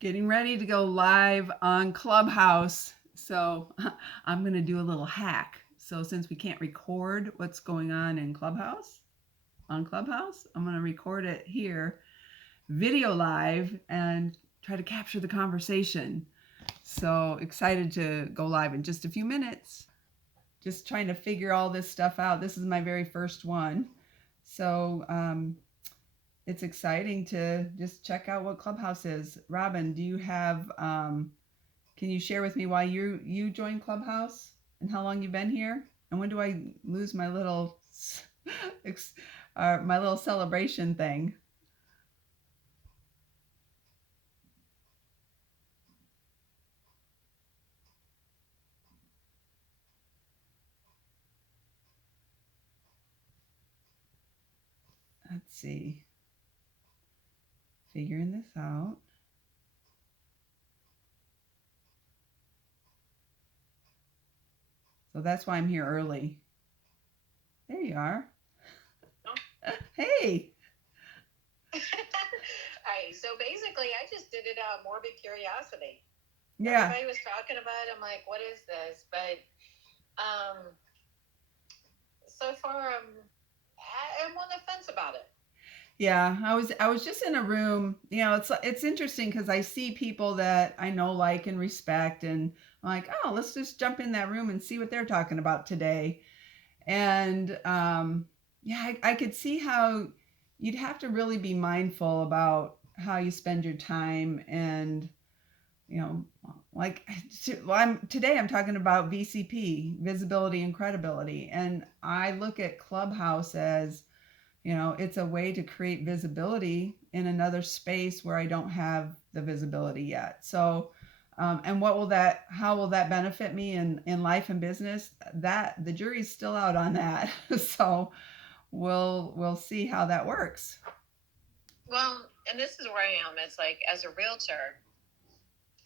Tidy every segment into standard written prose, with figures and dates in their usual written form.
Getting ready to go live on Clubhouse. So I'm going to do a little hack. So since we can't record what's going on in Clubhouse, I'm going to record it here, video live, and try to capture the conversation. So excited to go live in just a few minutes. Just trying to figure all this stuff out. This is my very first one. So it's exciting to just check out what Clubhouse is. Robin, do you have can you share with me why you joined Clubhouse and how long you've been here? And when do I lose my little my little celebration thing? Let's see. Figuring this out. So that's why I'm here early. There you are. Hey. All right, so basically, I just did it out of morbid curiosity. Yeah. Everybody was talking about it. I'm like, what is this? But so far, I'm on the fence about it. Yeah, I was just in a room. You know, it's interesting because I see people that I know, like, and respect, and I'm like, oh, let's just jump in that room and see what they're talking about today. And yeah, I could see how you'd have to really be mindful about how you spend your time, and you know, like today I'm talking about VCP, visibility and credibility, and I look at Clubhouse as, you know, it's a way to create visibility in another space where I don't have the visibility yet. So, and how will that benefit me in life and business? That the jury's still out on that. So we'll see how that works. Well, and this is where I am. It's like, as a realtor,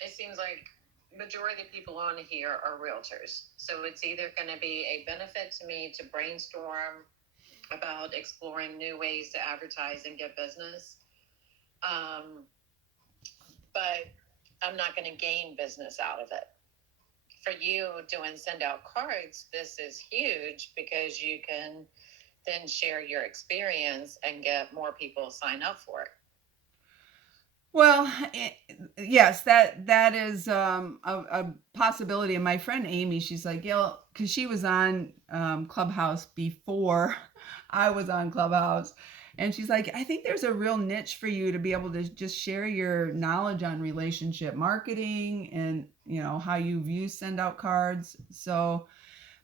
it seems like majority of people on here are realtors. So it's either going to be a benefit to me to brainstorm about exploring new ways to advertise and get business. But I'm not going to gain business out of it. For you doing send out cards, this is huge because you can then share your experience and get more people sign up for it. Well, yes, that is a possibility. And my friend Amy, she's like, yeah, because she was on Clubhouse before I was on Clubhouse, and she's like, I think there's a real niche for you to be able to just share your knowledge on relationship marketing and, you know, how you view send out cards. So,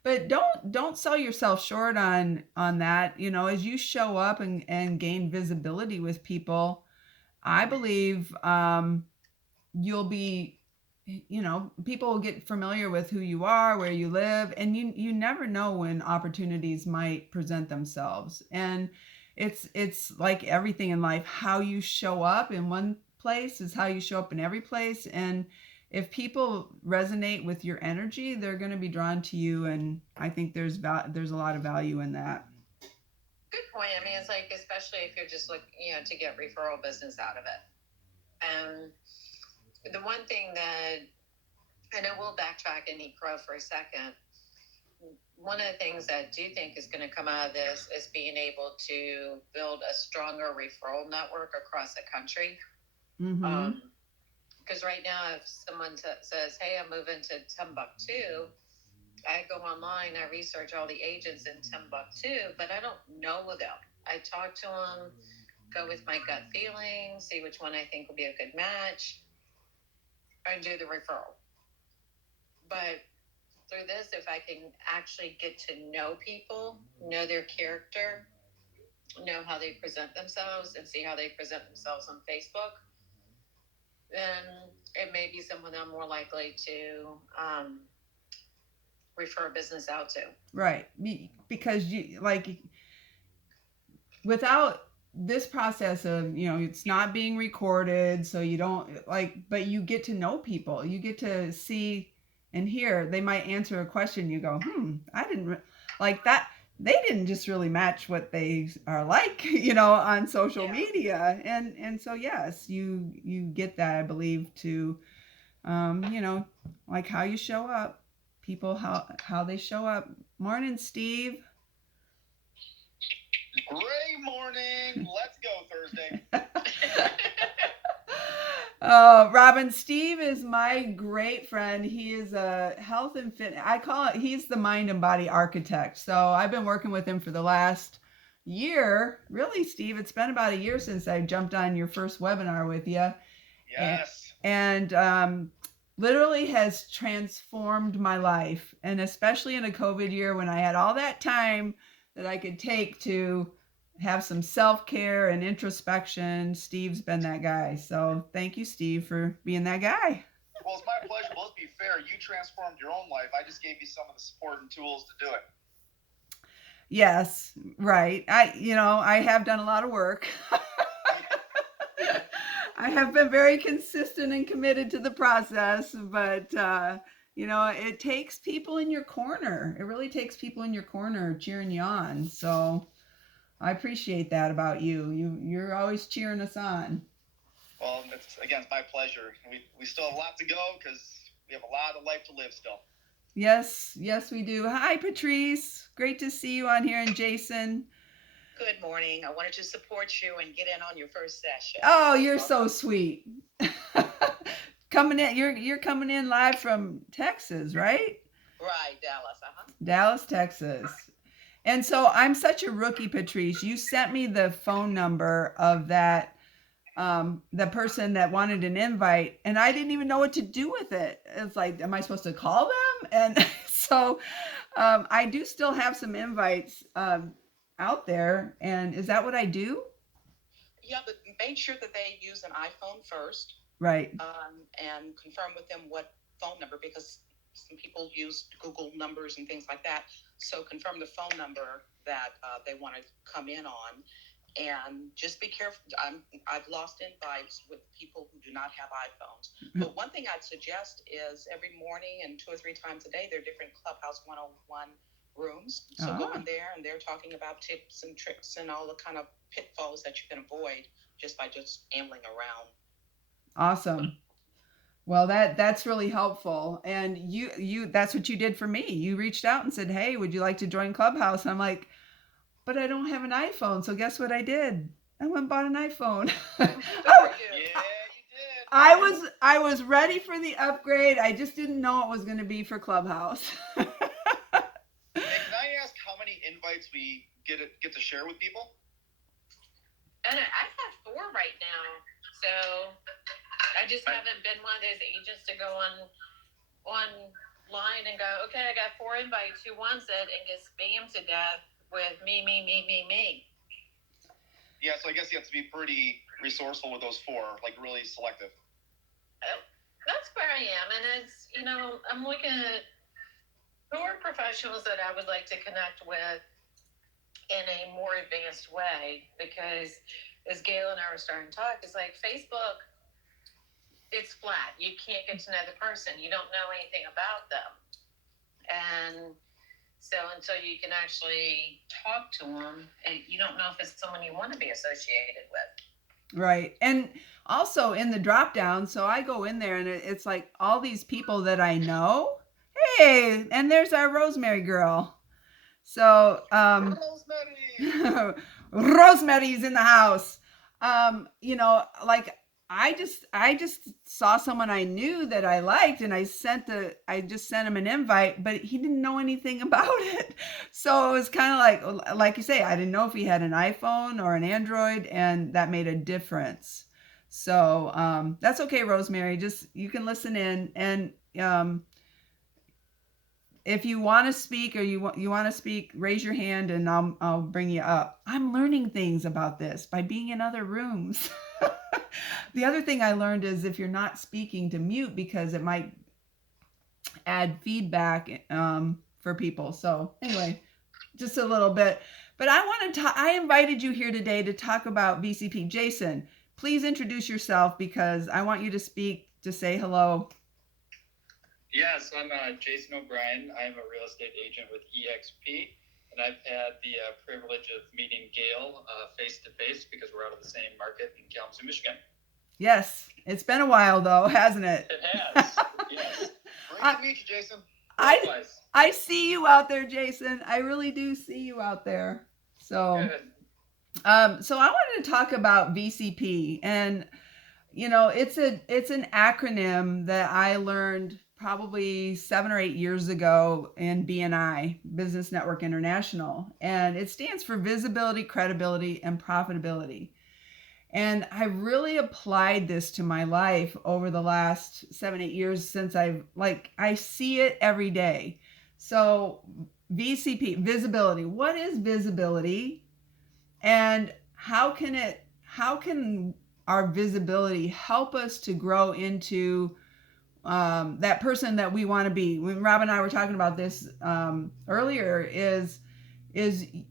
but don't sell yourself short on that. You know, as you show up and gain visibility with people, I believe you'll be, you know, people will get familiar with who you are, where you live, and you never know when opportunities might present themselves. And it's like everything in life, how you show up in one place is how you show up in every place. And if people resonate with your energy, they're going to be drawn to you. And I think there's a lot of value in that. Good point. I mean, it's like, especially if you're just looking, to get referral business out of it. And the one thing that, and I will backtrack and eat crow for a second. One of the things that I do think is going to come out of this is being able to build a stronger referral network across the country. Mm-hmm. Because right now, if someone says, hey, I'm moving to Timbuktu, I go online, I research all the agents in Timbuktu, but I don't know them. I talk to them, go with my gut feeling, see which one I think will be a good match, and do the referral. But through this, if I can actually get to know people, know their character, know how they present themselves, and see how they present themselves on Facebook, then it may be someone I'm more likely to refer business out to. Right. Because you like, without this process of, you know, it's not being recorded, so you don't like, but you get to know people, you get to see and hear. They might answer a question, you go, I didn't like that. they didn't just really match what they are like, you know, on social Yeah. media. And so yes, you get that, I believe, to you know, like how you show up, people how they show up. Morning, Steve. Great morning. Let's go Thursday. Robin, Steve is my great friend. He is a health and fitness. I call it, he's the mind and body architect. So I've been working with him for the last year. Really, Steve, it's been about a year since I jumped on your first webinar with you. Yes. And literally has transformed my life. And especially in a COVID year when I had all that time that I could take to have some self-care and introspection, Steve's been that guy. So thank you, Steve, for being that guy. Well, it's my pleasure. Let's be fair. You transformed your own life. I just gave you some of the support and tools to do it. Yes, right. I have done a lot of work. I have been very consistent and committed to the process, but it takes people in your corner. It really takes people in your corner cheering you on. So I appreciate that about you. You're always cheering us on. Well, it's my pleasure. We still have a lot to go because we have a lot of life to live still. Yes, we do. Hi, Patrice. Great to see you on here, and Jason. Good morning. I wanted to support you and get in on your first session. Oh, you're so sweet. Coming in, you're coming in live from Texas, right? Right, Dallas. Dallas, Texas. And so I'm such a rookie, Patrice. You sent me the phone number of that the person that wanted an invite, and I didn't even know what to do with it. It's like, am I supposed to call them? And so I do still have some invites out there. And is that what I do? Yeah, but make sure that they use an iPhone first. Right. And confirm with them what phone number, because some people use Google numbers and things like that. So confirm the phone number that they want to come in on. And just be careful. I've lost invites with people who do not have iPhones. But one thing I'd suggest is every morning and 2 or 3 times a day, there are different Clubhouse 101 rooms. So go in there, and they're talking about tips and tricks and all the kind of pitfalls that you can avoid just by just ambling around. Awesome. Well, that's really helpful. And you that's what you did for me. You reached out and said, "Hey, would you like to join Clubhouse?" And I'm like, but I don't have an iPhone. So guess what I did? I went and bought an iPhone. Yeah, you did. I was ready for the upgrade. I just didn't know it was going to be for Clubhouse. Hey, can I ask how many invites we get to share with people? And I have 4 right now. So I just haven't been one of those agents to go online and go, okay, I got 4 invites. Who wants it? And get spammed to death with me. Yeah, so I guess you have to be pretty resourceful with those 4, like really selective. That's where I am. And it's, I'm looking at who are professionals that I would like to connect with in a more advanced way, because as Gail and I were starting to talk, it's like Facebook, it's flat. You can't get to know the person. You don't know anything about them. And so until you can actually talk to them, you don't know if it's someone you want to be associated with. Right. And also in the drop down, so I go in there and it's like all these people that I know. Hey, and there's our Rosemary girl. So Rosemary. Rosemary's in the house. Like I just saw someone I knew that I liked, and I just sent him an invite, but he didn't know anything about it. So it was kind of like you say, I didn't know if he had an iPhone or an Android, and that made a difference. So that's okay, Rosemary. Just you can listen in, and if you want to speak or you want to speak, raise your hand and I'll bring you up. I'm learning things about this by being in other rooms. The other thing I learned is if you're not speaking, to mute, because it might add feedback for people. So anyway, just a little bit. But I invited you here today to talk about VCP. Jason, please introduce yourself, because I want you to speak, to say hello. Yes, I'm Jason O'Brien. I'm a real estate agent with EXP, and and I've had the privilege of meeting Gail face to face because we're out of the same market in Kalamazoo, Michigan. Yes, it's been a while though, hasn't it? It has. Yes. Great to meet you, Jason. Likewise. I see you out there, Jason. I really do see you out there. So, Good. so I wanted to talk about VCP, and it's an acronym that I learned probably 7 or 8 years ago in BNI, Business Network International, and it stands for visibility, credibility, and profitability. And I really applied this to my life over the last 7, 8 years since I see it every day. So VCP, visibility. What is visibility? And how can our visibility help us to grow into that person that we want to be? When Rob and I were talking about this earlier, is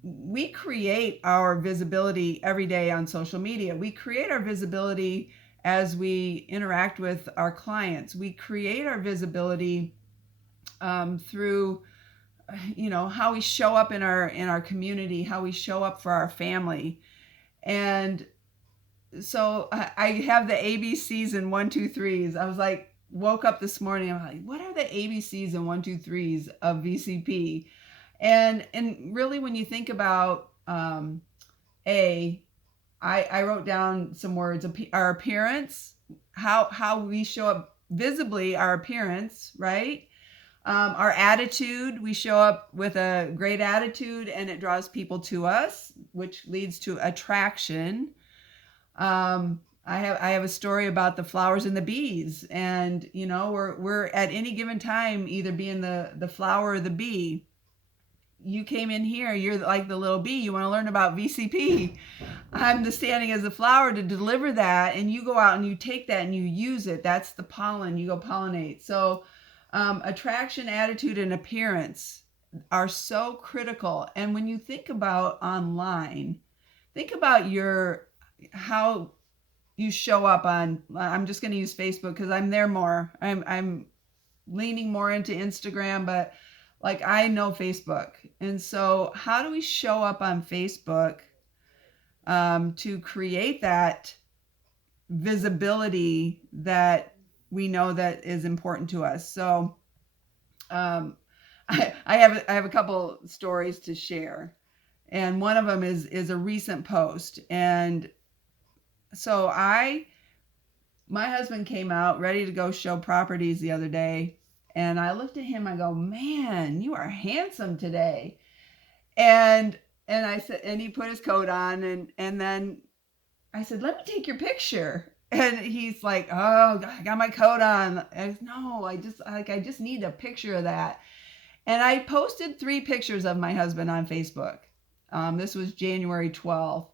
we create our visibility every day on social media. We create our visibility as we interact with our clients. We create our visibility through how we show up in our community, how we show up for our family. And so I have the ABCs and 123's. I was like, woke up this morning, I'm like, what are the ABCs and 123's of VCP? And really, when you think about I wrote down some words: our appearance, how we show up visibly, our appearance, right? Our attitude, we show up with a great attitude, and it draws people to us, which leads to attraction. I have a story about the flowers and the bees, and we're at any given time either being the flower or the bee. You came in here, you're like the little bee, you want to learn about VCP. I'm standing as a flower to deliver that, and you go out and you take that and you use it. That's the pollen, you go pollinate. So attraction, attitude, and appearance are so critical. And when you think about online, think about how you show up on, I'm just going to use Facebook because I'm there more. I'm leaning more into Instagram, but I know Facebook. And so how do we show up on Facebook to create that visibility that we know that is important to us? So I have a couple stories to share. And one of them is a recent post. And so my husband came out ready to go show properties the other day. And I looked at him, I go, man, you are handsome today. And I said, and he put his coat on, and then I said, let me take your picture. And he's like, oh, I got my coat on. I said, no, I just need a picture of that. And I posted 3 pictures of my husband on Facebook. This was January 12th.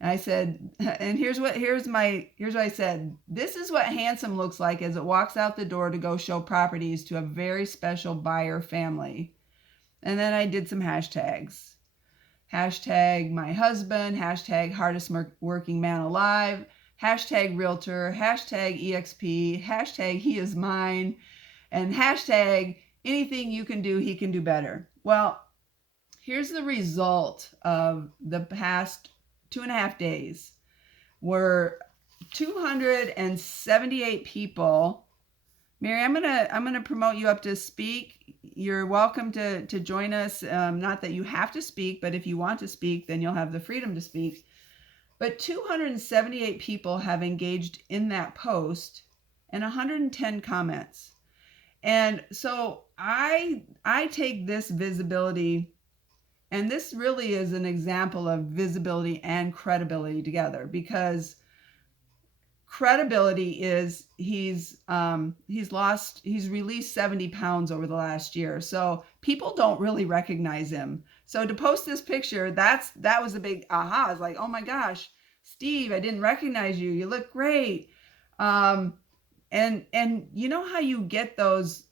And I said, and here's what I said. This is what handsome looks like as it walks out the door to go show properties to a very special buyer family. And then I did some hashtags. Hashtag my husband, hashtag hardest working man alive, hashtag realtor, hashtag EXP, hashtag he is mine, and hashtag anything you can do, he can do better. Well, here's the result of the past 2.5 days. Were 278 people. Mary, I'm gonna promote you up to speak. You're welcome to join us. Not that you have to speak, but if you want to speak, then you'll have the freedom to speak. But 278 people have engaged in that post, and 110 comments. And so I take this visibility, and this really is an example of visibility and credibility together, because credibility is he's released 70 pounds over the last year. So people don't really recognize him. So to post this picture, that was a big aha. It's like, oh my gosh, Steve, I didn't recognize you. You look great. And you know how you get those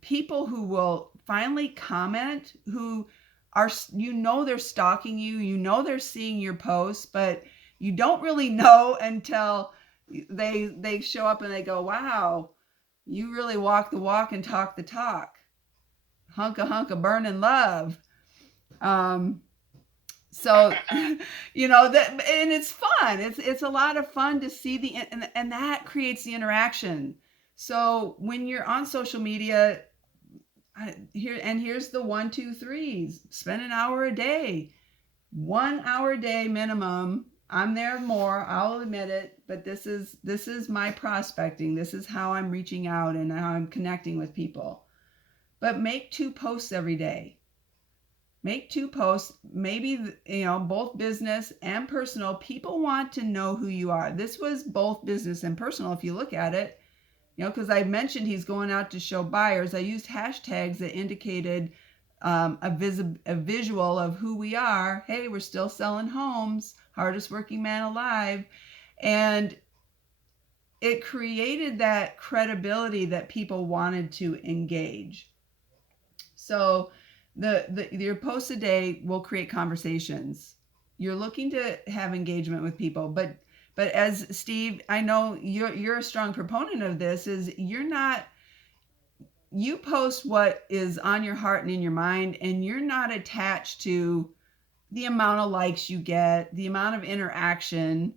people who will finally comment, who are, they're stalking you, they're seeing your posts, but you don't really know until they show up and they go, wow, you really walk the walk and talk the talk. Hunk of burning love. So, you know, that, and it's fun. It's a lot of fun to see and that creates the interaction. So when you're on social media, here's the 123's. Spend an hour a day, 1 hour a day minimum. I'm there more, I'll admit it, but this is my prospecting. This is how I'm reaching out and how I'm connecting with people. But make 2 posts every day. Make 2 posts, maybe, you know, both business and personal. People want to know who you are. This was both business and personal if you look at it. You know, because I mentioned he's going out to show buyers. I used hashtags that indicated a visual of who we are. Hey, we're still selling homes, hardest working man alive. And it created that credibility that people wanted to engage. So your post a day will create conversations. You're looking to have engagement with people, but as Steve, I know you're a strong proponent of this, is you post what is on your heart and in your mind, and you're not attached to the amount of likes you get, the amount of interaction,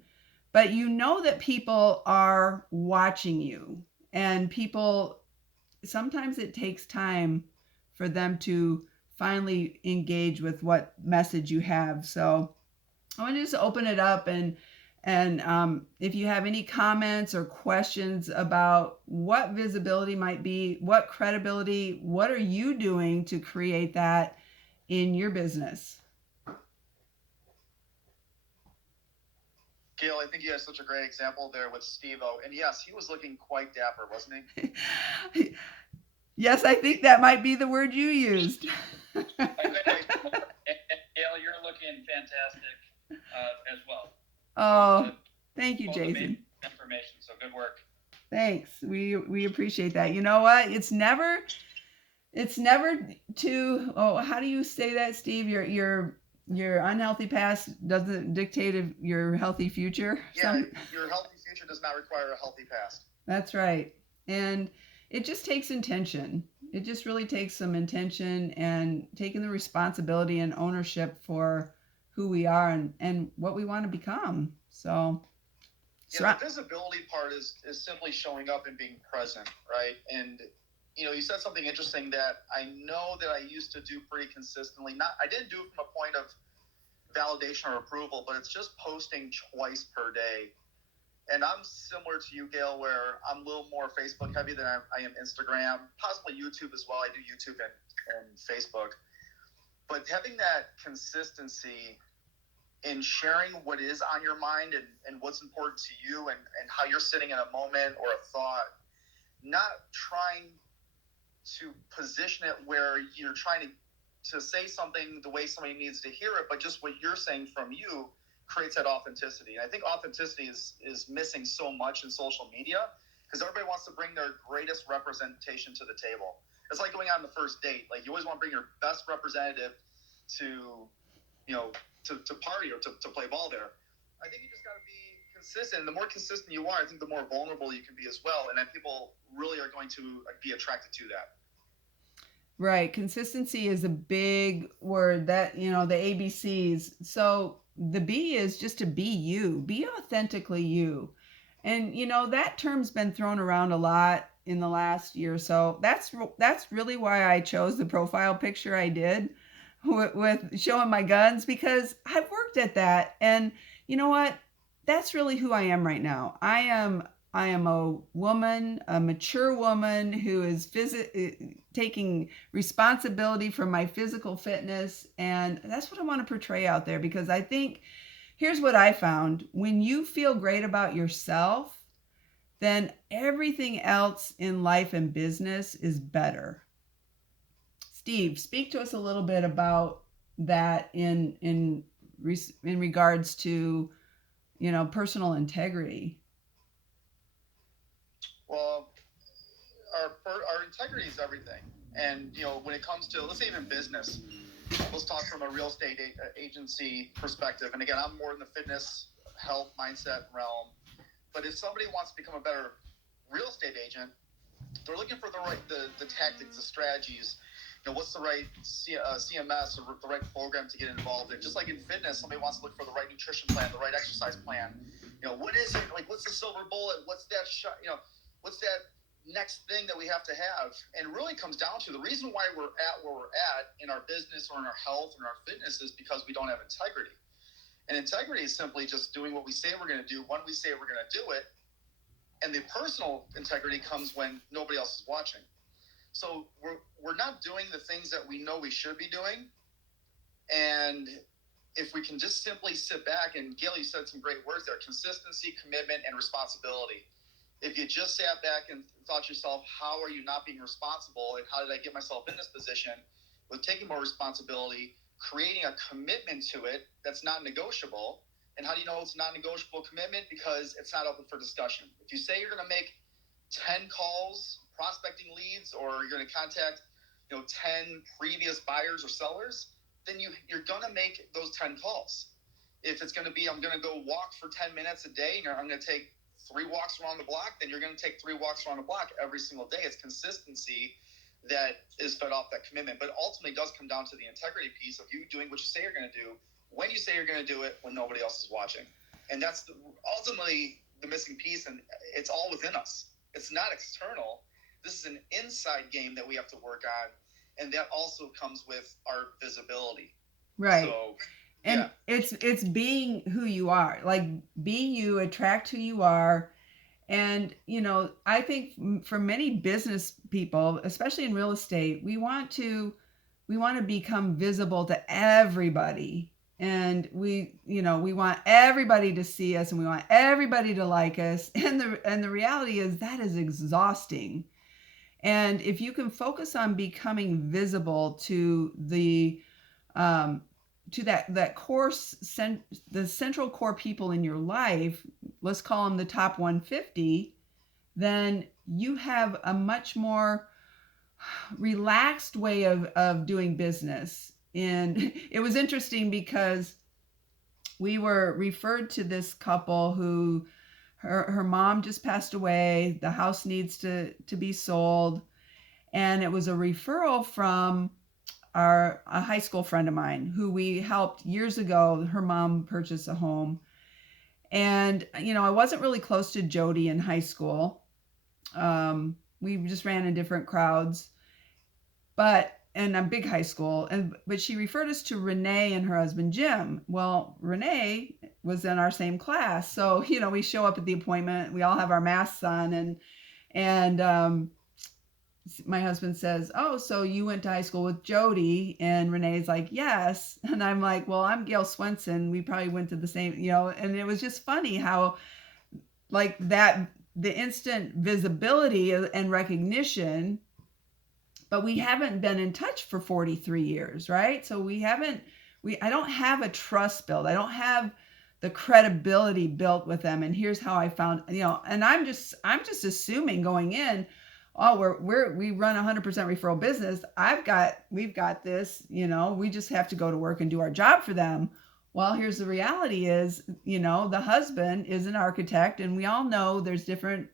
but you know that people are watching you, and people, sometimes it takes time for them to finally engage with what message you have. So I want to just open it up, and if you have any comments or questions about what visibility might be, what credibility, what are you doing to create that in your business? Gail, I think you had such a great example there with Steve-O. And yes, he was looking quite dapper, wasn't he? Yes, I think that might be the word you used. And Gail, you're looking fantastic as well. Oh, thank you, Jason. Information, so good work. Thanks. We appreciate that. You know what? It's never too. Oh, how do you say that, Steve? Your unhealthy past doesn't dictate your healthy future. Yeah, your healthy future does not require a healthy past. That's right. And it just takes intention. It just really takes some intention and taking the responsibility and ownership for who we are and what we want to become. So yeah, the visibility part is simply showing up and being present, right? And you know, you said something interesting that I know that I used to do pretty consistently. I didn't do it from a point of validation or approval, but it's just posting twice per day. And I'm similar to you, Gail, where I'm a little more Facebook heavy than I am Instagram, possibly YouTube as well. I do YouTube and Facebook. But having that consistency in sharing what is on your mind and what's important to you and how you're sitting in a moment or a thought, not trying to position it where you're trying to say something the way somebody needs to hear it, but just what you're saying from you creates that authenticity. And I think authenticity is missing so much in social media because everybody wants to bring their greatest representation to the table. It's like going on the first date. Like you always want to bring your best representative to, you know, to party or to play ball there. I think you just got to be consistent. And the more consistent you are, I think the more vulnerable you can be as well. And then people really are going to be attracted to that. Right. Consistency is a big word that, you know, the ABCs. So the B is just to be you, be authentically you. And, you know, that term's been thrown around a lot in the last year or so. That's really why I chose the profile picture I did with showing my guns, because I've worked at that. And you know what? That's really who I am right now. I am a woman, a mature woman who is taking responsibility for my physical fitness. And that's what I want to portray out there, because I think here's what I found. When you feel great about yourself, then everything else in life and business is better. Steve, speak to us a little bit about that in regards to, you know, personal integrity. Well, our integrity is everything. And, you know, when it comes to, let's say even business, let's talk from a real estate agency perspective. And again, I'm more in the fitness, health, mindset realm. But if somebody wants to become a better real estate agent, they're looking for the tactics, the strategies, what's the right CMS or the right program to get involved in? Just like in fitness, somebody wants to look for the right nutrition plan, the right exercise plan. What is it? Like, what's the silver bullet? What's that what's that next thing that we have to have? And it really comes down to the reason why we're at where we're at in our business or in our health and our fitness is because we don't have integrity. And integrity is simply just doing what we say we're going to do when we say we're going to do it. And the personal integrity comes when nobody else is watching. So we're not doing the things that we know we should be doing. And if we can just simply sit back, and Gail, you said some great words there: consistency, commitment, and responsibility. If you just sat back and thought to yourself, how are you not being responsible, and how did I get myself in this position, with taking more responsibility, creating a commitment to it that's not negotiable. And how do you know it's not negotiable commitment? Because it's not open for discussion. If you say you're going to make 10 calls, prospecting leads, or you're going to contact 10 previous buyers or sellers, then you're going to make those 10 calls. If it's going to be, I'm going to go walk for 10 minutes a day, and I'm going to take 3 walks around the block, then you're going to take 3 walks around the block every single day. It's consistency that is fed off that commitment. But ultimately, it does come down to the integrity piece of you doing what you say you're going to do, when you say you're going to do it, when nobody else is watching. And that's ultimately the missing piece, and it's all within us. It's not external. This is an inside game that we have to work on, and that also comes with our visibility. Right. So, and it's being who you are. Like, being you, attract who you are. And, I think for many business people, especially in real estate, we want to become visible to everybody. And we want everybody to see us, and we want everybody to like us. And the reality is that is exhausting. And if you can focus on becoming visible to the to that core the central core people in your life, let's call them the top 150, then you have a much more relaxed way of doing business. And it was interesting because we were referred to this couple who her mom just passed away. The house needs to be sold. And it was a referral from a high school friend of mine who we helped years ago. Her mom purchased a home. And, I wasn't really close to Jody in high school. We just ran in different crowds, and a big high school. But she referred us to Renee and her husband, Jim. Well, Renee was in our same class. So, we show up at the appointment, we all have our masks on, and my husband says, "Oh, so you went to high school with Jody?" And Renee's like, "Yes." And I'm like, "Well, I'm Gail Swenson. We probably went to the same, and it was just funny how, like, that, the instant visibility and recognition, but we haven't been in touch for 43 years, right? So I don't have a trust built. I don't have the credibility built with them. And here's how I found, and I'm just assuming going in, oh, we run 100% referral business. We've got this, we just have to go to work and do our job for them. Well, here's the reality is, the husband is an architect, and we all know there's different,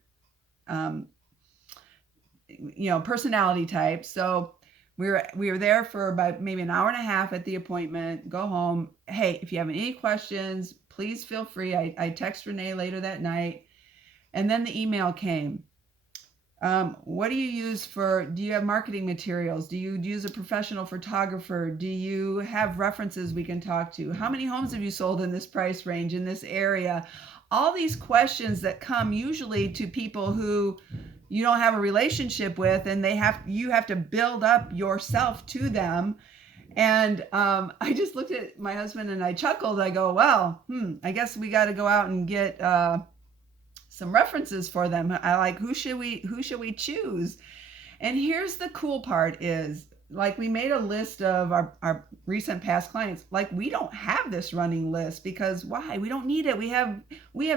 personality types. So we were there for about maybe an hour and a half at the appointment, go home. Hey, if you have any questions, please feel free. I text Renee later that night. And then the email came. What do you use do you have marketing materials? Do you use a professional photographer? Do you have references we can talk to? How many homes have you sold in this price range, in this area? All these questions that come usually to people who you don't have a relationship with, and you have to build up yourself to them. And I just looked at my husband and I chuckled. I go, well, I guess we got to go out and get some references for them. I like, who should we choose? And here's the cool part is, like, we made a list of our recent past clients. Like, we don't have this running list because why? We don't need it. We have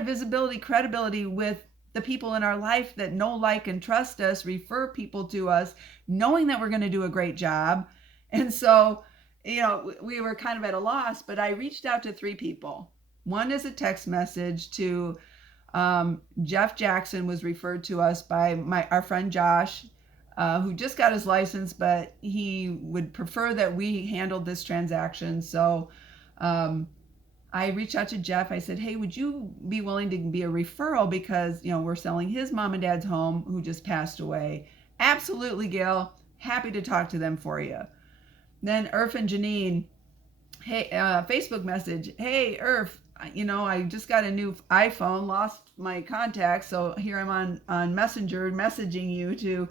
visibility, credibility with the people in our life that know, like, and trust us, refer people to us, knowing that we're going to do a great job. And so, we were kind of at a loss, but I reached out to 3 people. One is a text message to Jeff Jackson, was referred to us by our friend Josh. who just got his license, but he would prefer that we handled this transaction. So I reached out to Jeff. I said, hey, would you be willing to be a referral, because we're selling his mom and dad's home who just passed away. Absolutely, Gail. Happy to talk to them for you. Then Irf and Janine, hey, Facebook message. Hey, Irf, I just got a new iPhone, lost my contacts, so here I'm on Messenger messaging you to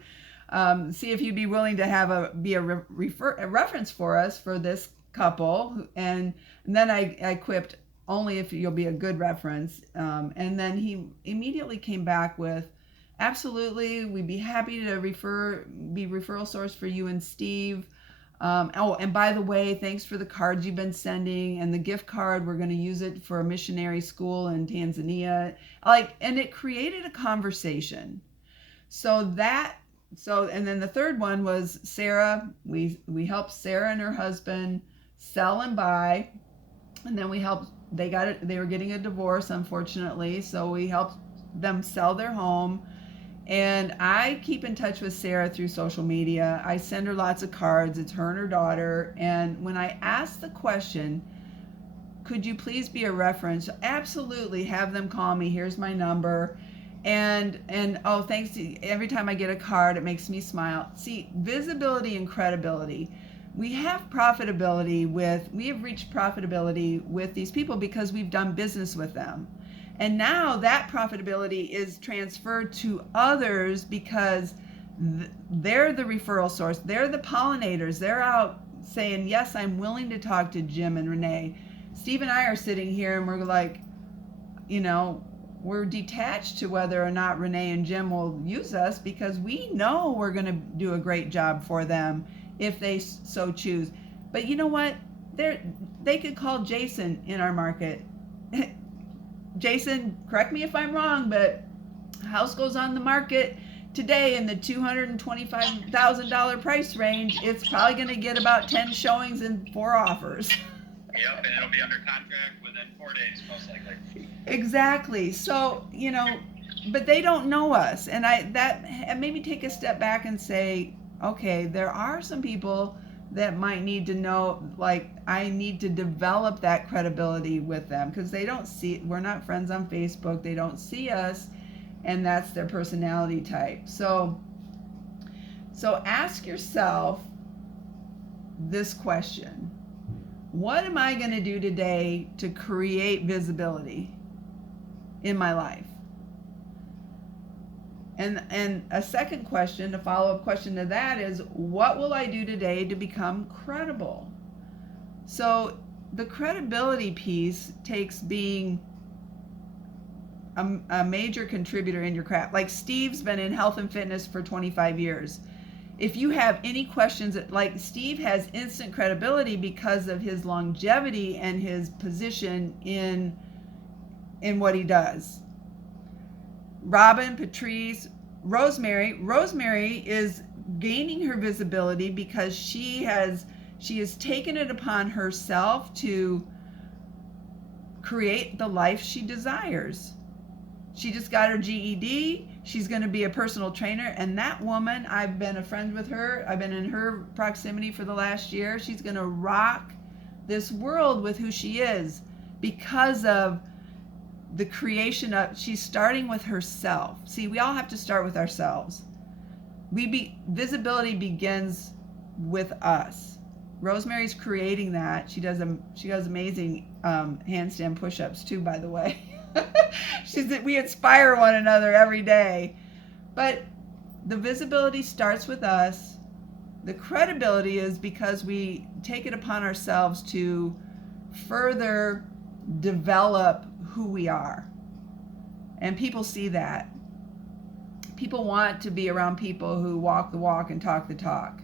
see if you'd be willing to be a reference for us for this couple. And then I quipped, only if you'll be a good reference. And then he immediately came back with, absolutely, we'd be happy to be referral source for you and Steve. And by the way, thanks for the cards you've been sending, and the gift card, we're going to use it for a missionary school in Tanzania. And it created a conversation. And then the third one was Sarah. We helped Sarah and her husband sell and buy, and then they were getting a divorce, unfortunately, so we helped them sell their home. And I keep in touch with Sarah through social media. I send her lots of cards. It's her and her daughter. And when I ask the question, could you please be a reference? Absolutely, have them call me. Here's my number. And oh, thanks. Every time I get a card, it makes me smile. See, visibility and credibility. We have reached profitability with these people because we've done business with them. And now that profitability is transferred to others because they're the referral source. They're the pollinators. They're out saying, yes, I'm willing to talk to Jim and Renee. Steve and I are sitting here and we're like, we're detached to whether or not Renee and Jim will use us, because we know we're going to do a great job for them if they so choose. But you know what? They could call Jason in our market. Jason, correct me if I'm wrong, but house goes on the market today in the $225,000 price range. It's probably going to get about 10 showings and 4 offers. Yep, and it'll be under contract within 4 days, most likely. Exactly. So, but they don't know us. And that made me take a step back and say, okay, there are some people that might need to know, I need to develop that credibility with them, because we're not friends on Facebook. They don't see us, and that's their personality type. So ask yourself this question: what am I going to do today to create visibility in my life? And a second question, a follow-up question to that, is what will I do today to become credible? So the credibility piece takes being a major contributor in your craft. Like Steve's been in health and fitness for 25 years. If you have any questions, Steve has instant credibility because of his longevity and his position in what he does. Robin, Patrice, Rosemary is gaining her visibility because she has taken it upon herself to create the life she desires. She just got her GED. She's going to be a personal trainer. And that woman, I've been a friend with her. I've been in her proximity for the last year. She's going to rock this world with who she is because of the creation of, she's starting with herself. See, we all have to start with ourselves. Visibility begins with us. Rosemary's creating that. She does amazing handstand push-ups too, by the way. We inspire one another every day. But the visibility starts with us. The credibility is because we take it upon ourselves to further develop who we are. And people see that. People want to be around people who walk the walk and talk the talk.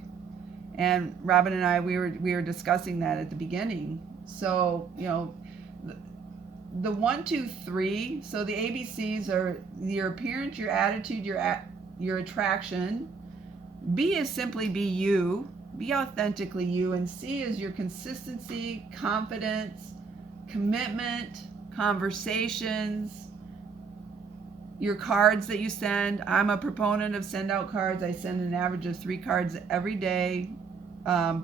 And Robin and I, we were discussing that at the beginning. So, the 1, 2, 3. So the ABCs are your appearance, your attitude, your attraction. B is simply be you. Be authentically you. And C is your consistency, confidence, commitment, conversations, your cards that you send. I'm a proponent of send out cards. I send an average of 3 cards every day,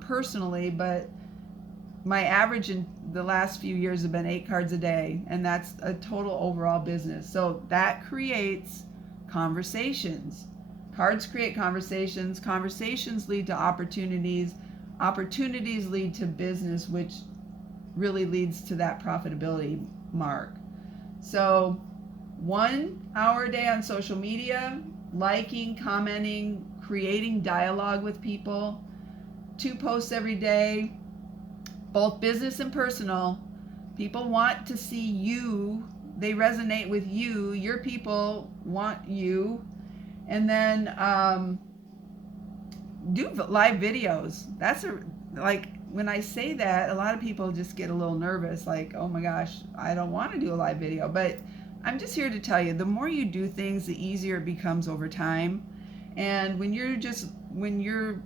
personally, but my average in the last few years have been 8 cards a day, and that's a total overall business. So that creates conversations. Cards create conversations. Conversations lead to opportunities. Opportunities lead to business, which really leads to that profitability mark. So 1 hour a day on social media, liking, commenting, creating dialogue with people, 2 posts every day, both business and personal. People want to see you. They resonate with you. Your people want you. And then do live videos. That's like, when I say that, a lot of people just get a little nervous, like, oh my gosh, I don't want to do a live video. But I'm just here to tell you, the more you do things, the easier it becomes over time. And when you're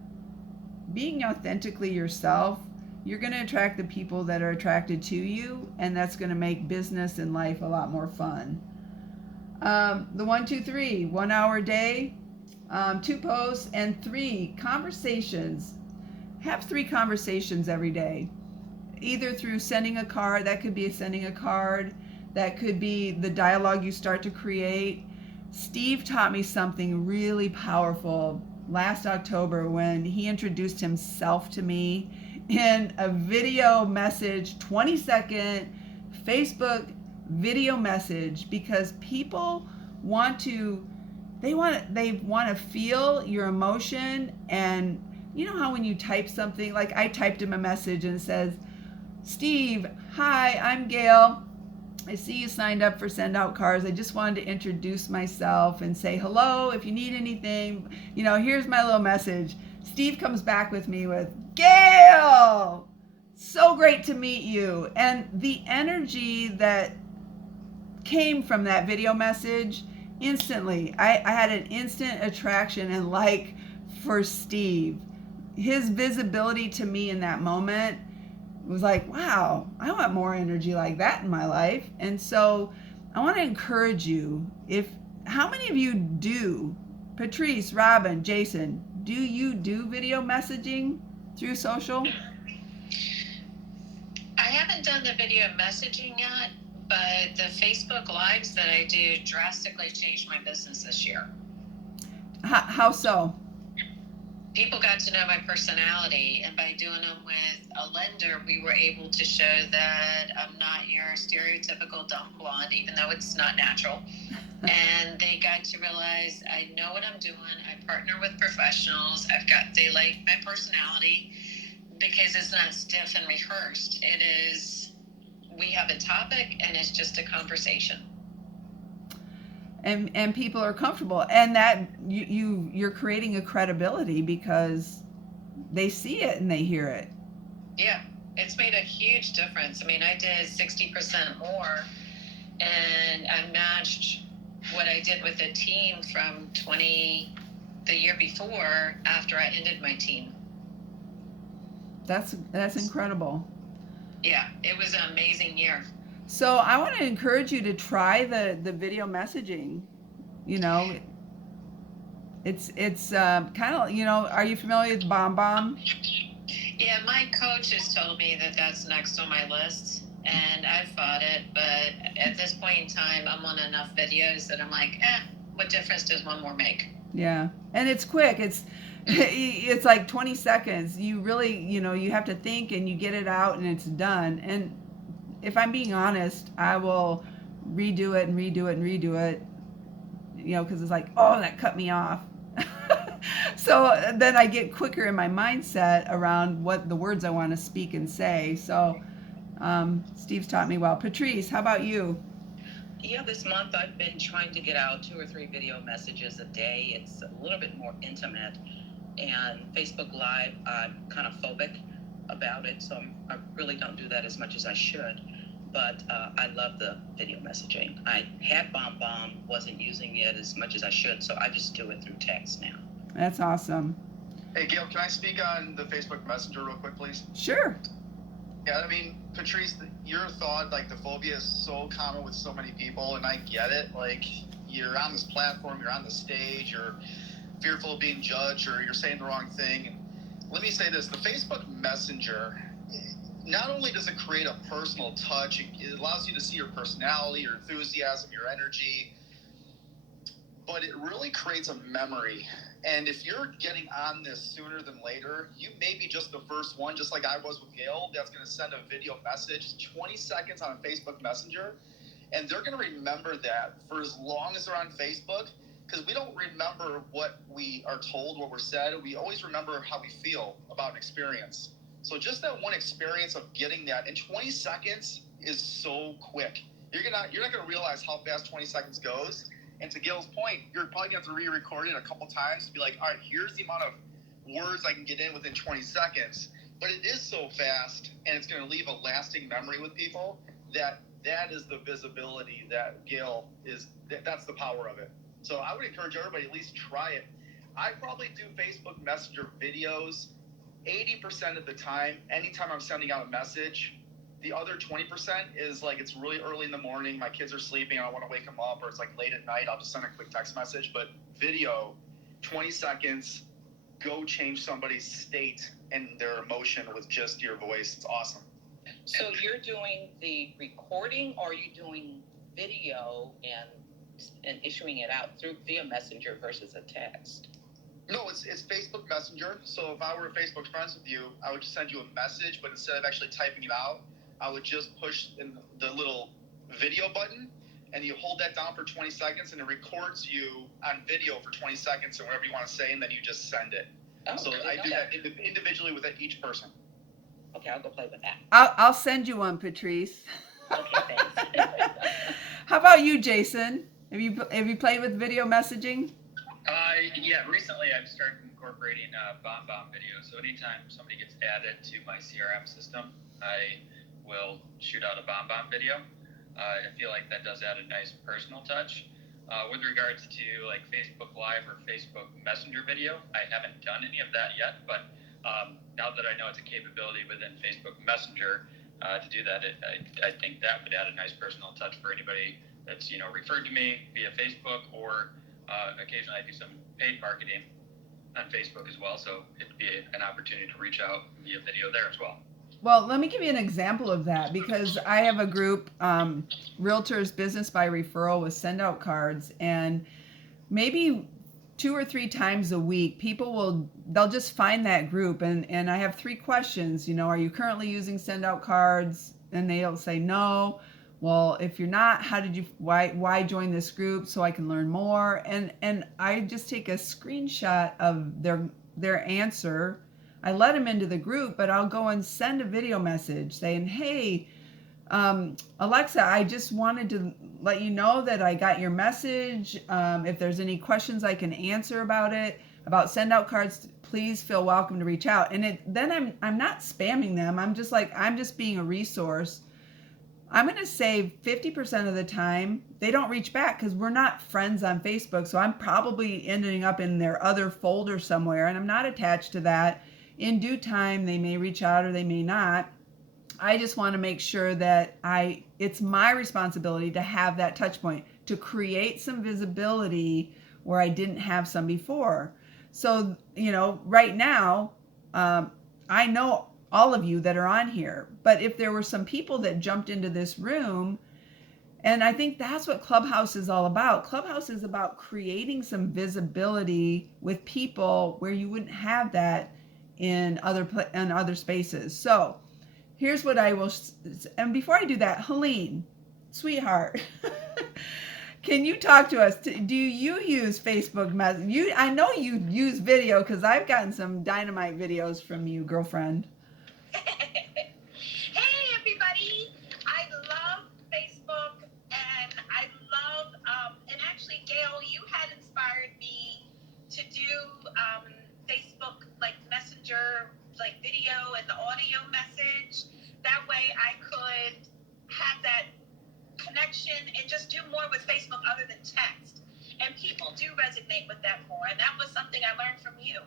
being authentically yourself, you're going to attract the people that are attracted to you, and that's going to make business and life a lot more fun. The 1, 2, 3, 1 hour a day, 2 posts, and 3 conversations. Have 3 conversations every day, either through sending a card. That could be sending a card. That could be the dialogue you start to create. Steve taught me something really powerful last October when he introduced himself to me in a video message, 20-second Facebook video message, because people want to feel your emotion. And you know how when you type something, like I typed him a message and it says, Steve, hi, I'm Gail. I see you signed up for Send Out Cards. I just wanted to introduce myself and say hello. If you need anything, here's my little message. Steve comes back with me with, Gail, so great to meet you. And the energy that came from that video message, instantly, I had an instant attraction and like for Steve. His visibility to me in that moment was like, wow, I want more energy like that in my life. And so I want to encourage you, how many of you do, Patrice, Robin, Jason, do you do video messaging through social? I haven't done the video messaging yet, but the Facebook Lives that I do drastically changed my business this year. How so? People got to know my personality, and by doing them with a lender, we were able to show that I'm not your stereotypical dumb blonde, even though it's not natural. And they got to realize I know what I'm doing. I partner with professionals. They like my personality because it's not stiff and rehearsed. It is, we have a topic and it's just a conversation. And people are comfortable, and that you're creating a credibility because they see it and they hear it. Yeah, it's made a huge difference. I mean, I did 60% more, and I matched what I did with a team from the year before after I ended my team. That's incredible. Yeah, it was an amazing year. So I want to encourage you to try the video messaging. It's kind of, are you familiar with BombBomb? Yeah, my coach has told me that that's next on my list, and I've fought it, but at this point in time, I'm on enough videos that I'm like, what difference does one more make? Yeah, and it's quick. It's like 20 seconds. You really, you have to think and you get it out and it's done. And if I'm being honest, I will redo it and redo it and redo it, because it's like, oh, that cut me off. So then I get quicker in my mindset around what the words I want to speak and say. So Steve's taught me well. Patrice, how about you? Yeah, this month I've been trying to get out 2 or 3 video messages a day. It's a little bit more intimate. And Facebook Live, I'm kind of phobic about it, so I really don't do that as much as I should. But I love the video messaging. I had BombBomb, wasn't using it as much as I should, so I just do it through text now. That's awesome. Hey, Gail, can I speak on the Facebook Messenger real quick, please? Sure. Yeah, I mean, Patrice, your thought, like, the phobia is so common with so many people, and I get it. Like, you're on this platform, you're on the stage, you're fearful of being judged, or you're saying the wrong thing. And let me say this, the Facebook Messenger, not only does it create a personal touch, it allows you to see your personality, your enthusiasm, your energy, but it really creates a memory. And if you're getting on this sooner than later, you may be just the first one, just like I was with Gail, that's going to send a video message, 20 seconds on a Facebook Messenger. And they're going to remember that for as long as they're on Facebook, because we don't remember what we are told, what we're said. We always remember how we feel about an experience. So just that one experience of getting that in 20 seconds is so quick. You're not going to realize how fast 20 seconds goes. And to Gail's point, you're probably going to have to re-record it a couple times to be like, all right, here's the amount of words I can get in within 20 seconds. But it is so fast, and it's going to leave a lasting memory with people that is the visibility that Gail is. That's the power of it. So I would encourage everybody at least try it. I probably do Facebook Messenger videos 80% of the time, anytime I'm sending out a message. The other 20% is like, it's really early in the morning, my kids are sleeping, I don't want to wake them up, or it's like late at night, I'll just send a quick text message. But video, 20 seconds, go change somebody's state and their emotion with just your voice. It's awesome. So you're doing the recording, or are you doing video and issuing it out through via Messenger versus a text? No, it's Facebook Messenger. So if I were Facebook friends with you, I would just send you a message, but instead of actually typing it out, I would just push in the little video button, and you hold that down for 20 seconds, and it records you on video for 20 seconds and whatever you want to say, and then you just send it. Oh, so I do that individually with each person. Okay, I'll go play with that. I'll send you one, Patrice. Okay, thanks. How about you, Jason? Have you played with video messaging? Yeah, recently I've started incorporating bomb videos. So anytime somebody gets added to my CRM system, I will shoot out a bomb video. I feel like that does add a nice personal touch. With regards to like Facebook Live or Facebook Messenger video, I haven't done any of that yet, but now that I know it's a capability within Facebook Messenger to do that, I think that would add a nice personal touch for anybody that's referred to me via Facebook, or occasionally I do some paid marketing on Facebook as well, so it'd be an opportunity to reach out via video there as well. Well, let me give you an example of that, because I have a group, Realtors Business by Referral, with send out cards, and maybe 2 or 3 times a week, they'll just find that group, and I have 3 questions. Are you currently using send out cards? And they'll say no. Well, if you're not, why join this group so I can learn more? And I just take a screenshot of their answer. I let them into the group, but I'll go and send a video message saying, hey, Alexa, I just wanted to let you know that I got your message. If there's any questions I can answer about send out cards, please feel welcome to reach out. And then I'm not spamming them. I'm just being a resource. I'm going to say 50% of the time they don't reach back because we're not friends on Facebook. So I'm probably ending up in their other folder somewhere, and I'm not attached to that. In due time, they may reach out or they may not. I just want to make sure that it's my responsibility to have that touch point, to create some visibility where I didn't have some before. So, right now, I know all of you that are on here, but if there were some people that jumped into this room, and I think that's what Clubhouse is all about. Clubhouse is about creating some visibility with people where you wouldn't have that in other spaces. So here's what I will, and before I do that, Helene, sweetheart, can you talk to us? Do you use Facebook Messenger? I know you use video, because I've gotten some dynamite videos from you, girlfriend. Hey everybody, I love Facebook, and I love, and actually Gail, you had inspired me to do Facebook like Messenger, like video and the audio message. That way I could have that connection and just do more with Facebook other than text. And people do resonate with that more, and that was something I learned from you.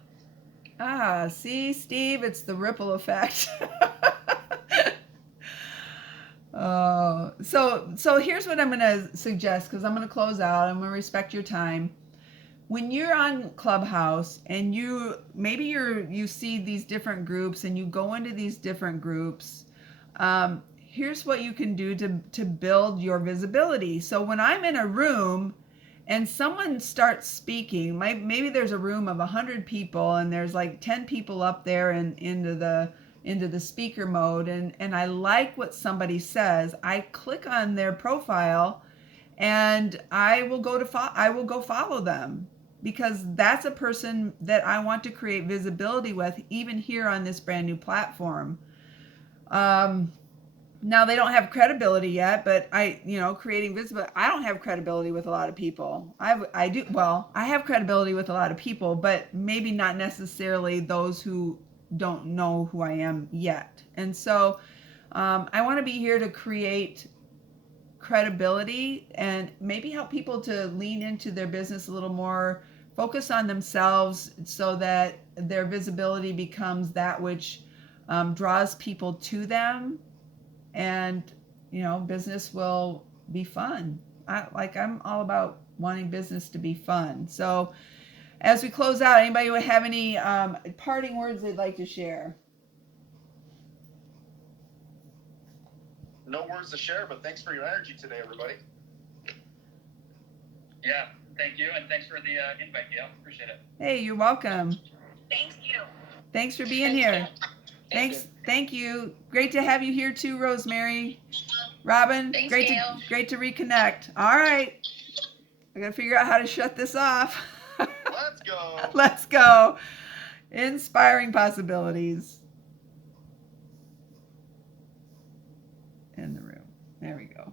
See, Steve, it's the ripple effect. So here's what I'm going to suggest, because I'm going to close out. I'm going to respect your time. When you're on Clubhouse and you see these different groups and you go into these different groups, here's what you can do to build your visibility. So when I'm in a room and someone starts speaking, maybe there's a room of 100 people and there's like 10 people up there and into the speaker mode, and I like what somebody says, I click on their profile and I will go follow them, because that's a person that I want to create visibility with, even here on this brand new platform. Now they don't have credibility yet, but creating visibility. I don't have credibility with a lot of people. I have credibility with a lot of people, but maybe not necessarily those who don't know who I am yet. And so I want to be here to create credibility and maybe help people to lean into their business a little more, focus on themselves, so that their visibility becomes that which draws people to them, and business will be fun. I'm all about wanting business to be fun. So as we close out, anybody would have any parting words they'd like to share? No words to share, but thanks for your energy today, everybody. Yeah, thank you, and thanks for the invite, Gail. Appreciate it. Hey, you're welcome. Thank you. Thanks for being here. Thank you. Great to have you here too, Rosemary. Robin, Thanks, great Gail. to reconnect. All right. I got to figure out how to shut this off. Let's go. Let's go. Inspiring possibilities. In the room. There we go.